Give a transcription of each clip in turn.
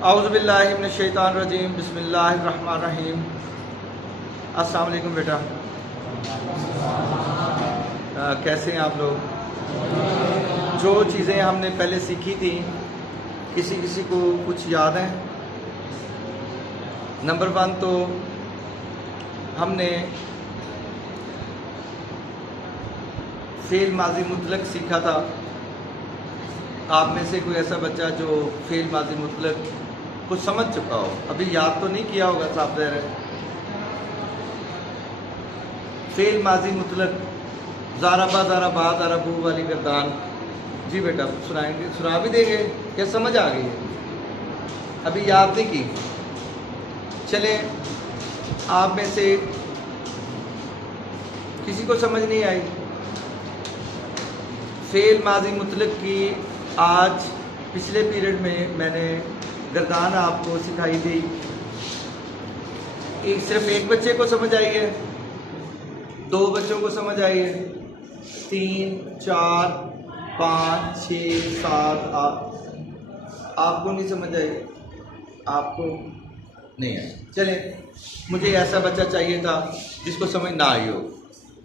औज़ुबिल्लाहि मिनश्शैतानिर्रजीम बिस्मिल्लाहिर्रहमानिर्रहीम। अस्सलाम वालेकुम बेटा। कैसे हैं आप लोग? जो चीज़ें हमने पहले सीखी थी किसी किसी को कुछ याद है? नंबर 1 तो हमने फ़ेल माज़ी मुतलक सीखा था। आप में से कोई ऐसा बच्चा जो फ़ेल माज़ी मुतलक को समझ चुका हो, अभी याद तो नहीं किया होगा, साफ ज़ाहिर है। फ़ेल माज़ी मुतलक ज़ारबा ज़ारबा ज़ारबू वाली गर्दान। जी बेटा सुनाएंगे, सुना भी देंगे क्या? समझ आ गई है, अभी याद नहीं की। चले, आप में से किसी को समझ नहीं आई फ़ेल माज़ी मुतलक की? आज पिछले पीरियड में मैंने गर्दान आपको सिखाई थी। सिर्फ एक बच्चे को समझ आई है, 2 बच्चों को समझ आई है, 3, 4, 5, 6, 7, आपको नहीं समझ आई? आपको नहीं आई? चले, मुझे ऐसा बच्चा चाहिए था जिसको समझ ना आई हो,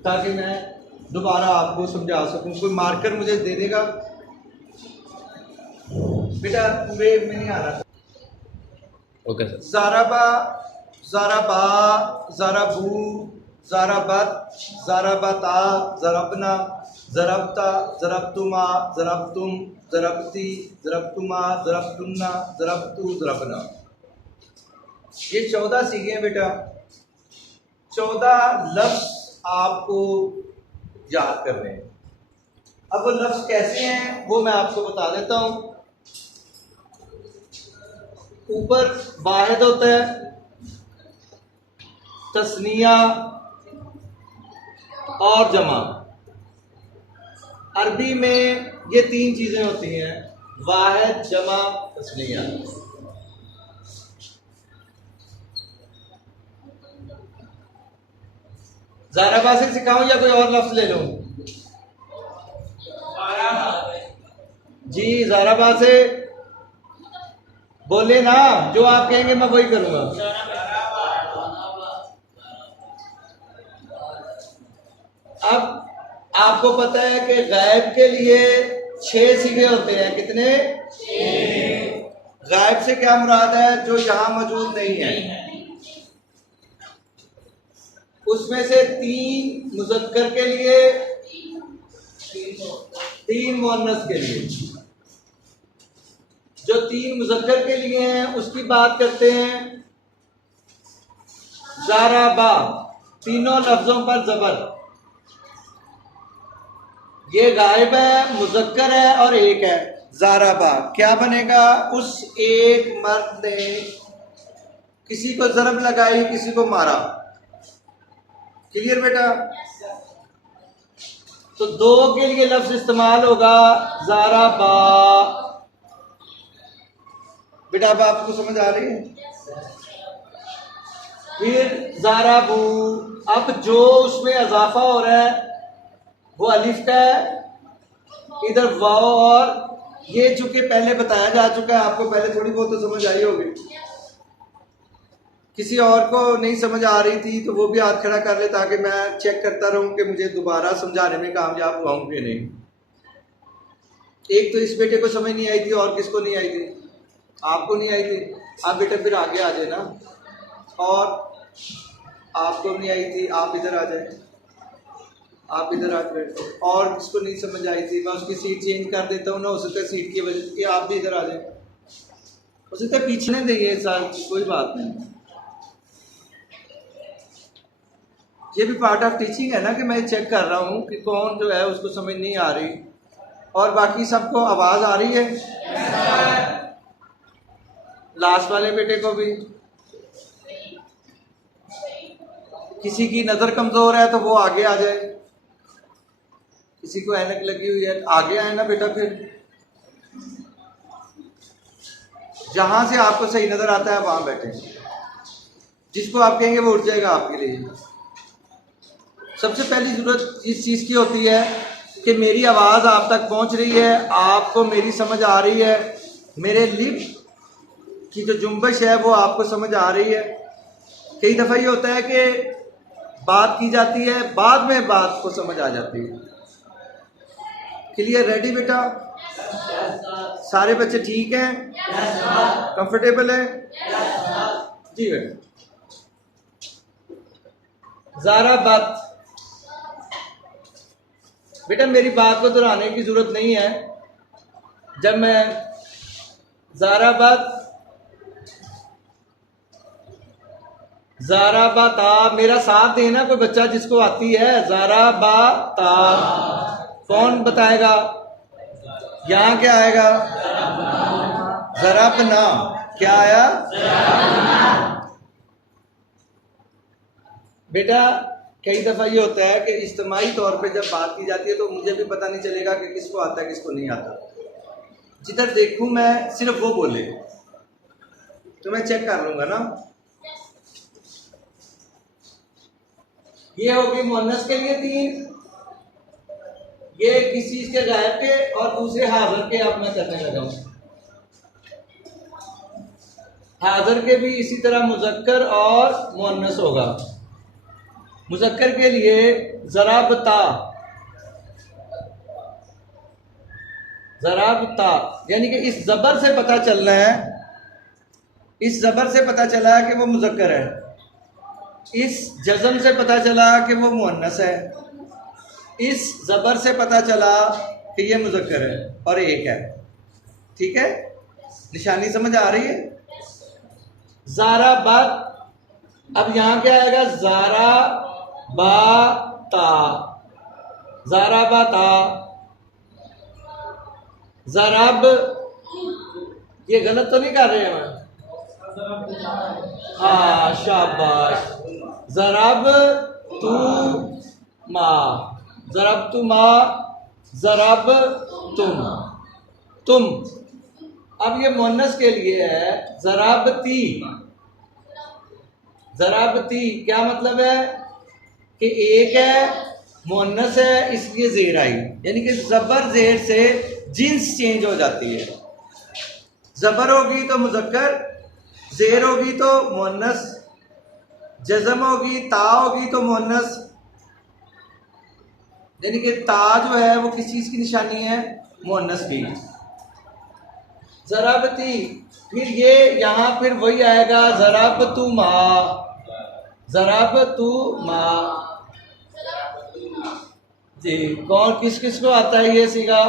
ताकि मैं दोबारा आपको समझा सकूं। कोई मार्कर मुझे दे देगा? बेटा पूरे में नहीं आ रहा। Okay sir. ज़ारबा ज़ारबा ज़ारबू ज़ारबत ज़ारबता ज़रबना ज़रबता ज़रबतुमा ज़रबतुम ज़रबती ज़रबतुमा ज़रबतुन्ना ज़रबतु ज़रबना। ये 14 सीखे हैं बेटा। 14 लफ्ज़ आपको याद करने हैं। अब वो लफ्ज़ कैसे हैं वो मैं आपको बता देता हूँ। ऊपर वाहिद होता है, तस्निया और जमा। अरबी में ये 3 चीजें होती हैं, वाहिद, जमा, तस्निया। ज़ारबा से सिखाऊं या कोई और लफ्ज ले लूं? जी ज़ारबा से बोले ना, जो आप कहेंगे मैं वही करूंगा। अब आपको पता है कि गायब के लिए 6 सीगे होते हैं। कितने? 6। गायब से क्या मुराद है? जो यहां मौजूद नहीं है। उसमें से 3 मुज़क्कर के लिए, 3 मुअन्नस के लिए। जो 3 मुज़क्कर के लिए हैं उसकी बात करते हैं। ज़ारबा, तीनों लफ्जों पर जबर। ये गायब है, मुज़क्कर है और एक है। ज़ारबा क्या बनेगा? उस एक मर्द ने किसी को ज़रब लगाई, किसी को मारा। क्लियर बेटा? तो 2 के लिए लफ्ज इस्तेमाल होगा ज़ारबा। बेटा अब आपको समझ आ रही है? फिर ज़ारबू, अब जो उसमें इजाफा हो रहा है वो अलिफ का है, इधर वाव, और ये चूंकि पहले बताया जा चुका है आपको, पहले थोड़ी बहुत तो समझ आई होगी। किसी और को नहीं समझ आ रही थी तो वो भी हाथ खड़ा कर ले, ताकि मैं चेक करता रहूं कि मुझे दोबारा समझाने में कामयाब हुआ हूं कि नहीं। एक तो इस बेटे को समझ नहीं आई थी, और किसको नहीं आई थी? आपको नहीं आई थी। आप बेटा फिर आगे आ जाए ना। और आपको नहीं आई थी, आप इधर आ जाए, आप इधर आ जाए। और किसको नहीं समझ आई थी, मैं उसकी सीट चेंज कर देता हूँ ना, हो सकता है सीट की वजह से आप भी इधर आ जाए। हो सकता है पीछे नहीं देंगे सर, कोई बात नहीं। ये भी पार्ट ऑफ टीचिंग है ना, कि मैं चेक कर रहा हूँ कि कौन जो है उसको समझ नहीं आ रही, और बाकी सबको आवाज आ रही है। लास्ट वाले बेटे को भी। किसी की नजर कमजोर है तो वो आगे आ जाए, किसी को ऐनक लगी हुई है आगे आए ना बेटा। फिर जहां से आपको सही नजर आता है वहां बैठे, जिसको आप कहेंगे वो उठ जाएगा आपके लिए। सबसे पहली जरूरत इस चीज की होती है कि मेरी आवाज आप तक पहुंच रही है, आपको मेरी समझ आ रही है, मेरे लिप की जो जुम्बश है वो आपको समझ आ रही है। कई दफ़ा ये होता है कि बात की जाती है, बाद में बात को समझ आ जाती है। क्लियर? रेडी बेटा? सारे बच्चे ठीक हैं? कंफर्टेबल है? जी बेटा। ज़ारा बात, बेटा मेरी बात को दोहराने की जरूरत नहीं है। जब मैं ज़ारा बात मेरा साथ देना कोई बच्चा जिसको आती है। ज़ारा बाता कौन बताएगा? यहां क्या आएगा? ज़राबना। क्या आया बेटा? कई दफा ये होता है कि इज्तिमाई तौर पे जब बात की जाती है तो मुझे भी पता नहीं चलेगा कि किसको आता है किसको नहीं आता। जिधर देखूं मैं सिर्फ वो बोले तो मैं चेक कर लूंगा ना। ये होगी मुअन्नस के लिए 3, ये किसी चीज के गायब के और दूसरे हाजिर के। अब मैं करने लगा हूं हाजिर के भी इसी तरह मुज़क्कर और मुअन्नस होगा। मुज़क्कर के लिए ज़राबता, ज़राबता यानी कि इस ज़बर से पता चलना है, इस ज़बर से पता चला कि वो मुज़क्कर है, इस जज़म से पता चला कि वो मुअन्नस है, इस ज़बर से पता चला कि ये मुज़क्कर है और एक है। ठीक है? निशानी समझ आ रही है? ज़ारा बात। अब यहां क्या आएगा? ज़ारा बाता, ज़ारा बाता। ज़राब, ये गलत तो नहीं कर रहे हैं? हाँ शाबाश। ज़राब तू माँ, ज़राब तू माँ, ज़राब तुम। अब ये मुअन्नस के लिए है ज़राबती। ज़राबती क्या मतलब है कि एक है, मुअन्नस है, इसलिए ज़ेर आई, यानी कि ज़बर ज़ेर से जिन्स चेंज हो जाती है। ज़बर होगी तो मुज़क्कर, ज़ेर होगी तो मुअन्नस, जज़म होगी, ता होगी तो मुअन्नस। यानी कि ता जो है वो किस चीज की निशानी है? मुअन्नस की। ज़राबती, फिर ये यहाँ फिर वही आएगा ज़राबतुमा, ज़राबतुमा। जी, कौन किस किस को आता है ये सीगा?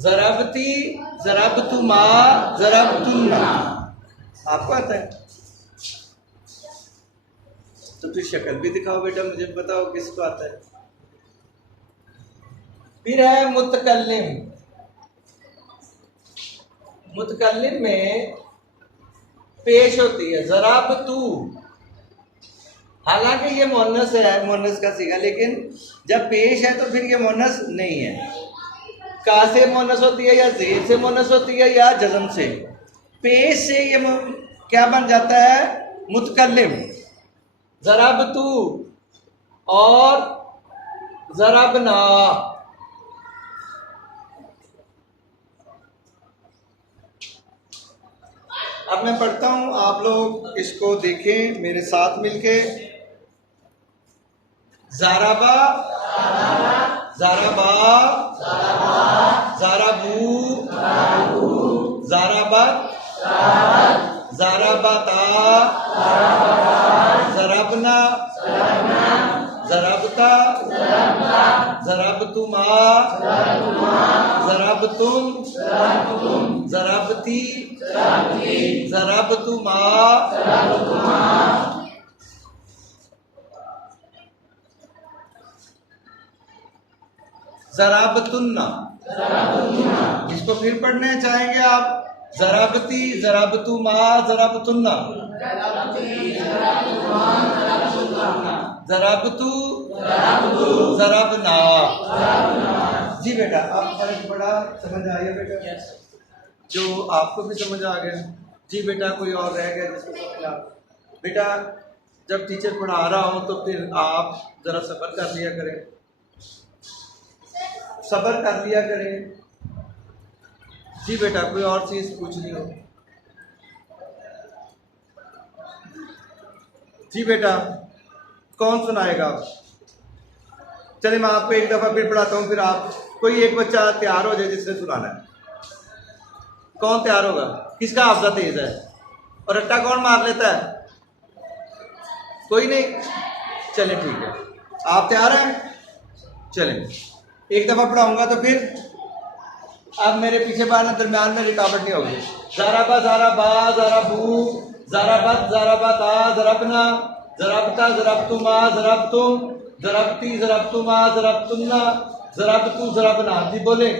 ज़राबती, ज़राबतुमा, ज़राबतुन्ना। आपको आता है? तो फिर शक्ल भी दिखाओ बेटा, मुझे बताओ किसको आता है। फिर है मुतकल्लिम। मुतकल्लिम में पेश होती है ज़राबतू। हालांकि ये मुअन्नस है, मुअन्नस का सीगा, लेकिन जब पेश है तो फिर ये मुअन्नस नहीं है। का से मुअन्नस होती है या ज़ेर से मुअन्नस होती है या जज़म से। पेश से ये क्या बन जाता है? मुतकल्लिम। ज़राबतू और ज़राबना। अब मैं पढ़ता हूं, आप लोग इसको देखें मेरे साथ मिलके। ज़राबा, ज़राबा, ज़राबू, ज़राबत, ज़राबता, ज़राबना, ज़राबता, ज़राबतुमा, ज़राबतुम, ज़राबती, ज़राबतुमा, ज़राबतुन्ना। इसको फिर पढ़ने चाहेंगे आप? ज़राबती, ज़राबतुमा, ज़राबतुन्ना, ज़राबतु, ज़राबना। जी बेटा, आप फर्क बड़ा समझ आ गया बेटा? जो आपको भी समझ आ गया? जी बेटा, कोई और रह गया जिसको समझ आ? बेटा जब टीचर पढ़ा रहा हो तो फिर आप जरा सब्र कर लिया करें, सब्र कर लिया करें। जी बेटा, कोई और चीज पूछनी हो? जी बेटा, कौन सुनाएगा? चलिए मैं आपको एक दफा फिर पढ़ाता हूँ, फिर आप कोई एक बच्चा तैयार हो जाए जिसने सुनाना है। कौन तैयार होगा? किसका हाफजा तेज है? और रट्टा कौन मार लेता है? कोई नहीं? चलिए ठीक है, आप तैयार हैं? चलें, एक दफा पढ़ाऊंगा तो फिर अब मेरे पीछे बारना, दरम्यान में रुकावट नहीं होगी। ज़राबा ज़राबा ज़राबू ज़राबत ज़राबता ज़रबना ज़रबता ज़रबतुमा ज़रबतुम ज़रबती ज़रबतुमा ज़रबतुन्ना ज़रबतु ज़रबना। जी बोले।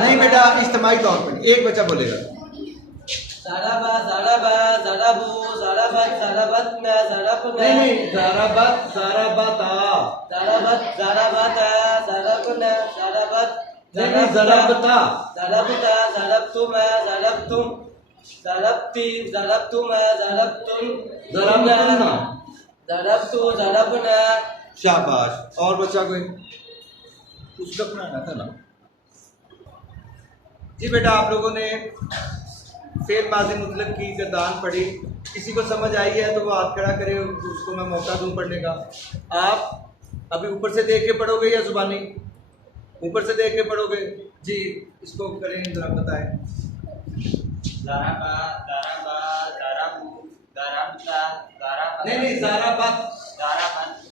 नहीं बेटा, इज्तिमाई तौर पर एक बच्चा बोलेगा। ज़राबा ज़राबा ज़राबू ज़राबत ज़राबतना ज़रबना। नहीं, ज़राबत ज़राबता। ज़राबत ज़राबता ज़रबना ज़रबत। नहीं, ज़रबता। ज़रबता ज़रबतुमा ज़रबतुम ज़रबती ज़रबतुमा ज़रबतुन ज़रबतुन्ना। ज़रबतु ज़रबना। शाबाश। और बच्चा कोई? उसका पढ़ाना था ना। जी बेटा, आप लोगों ने फेल माज़ी मुतलक की गर्दान पढ़ी। किसी को समझ आई है तो वो हाथ खड़ा करे, उसको मैं मौका दूं पढ़ने का। आप अभी ऊपर से देख के पढ़ोगे या जुबानी? ऊपर से देख के पढ़ोगे? जी, इसको करें, जरा बताएं। ज़राबा ज़राबा ज़राबू ज़रबता ज़रबत। नहीं, ज़राबत। ज़रबत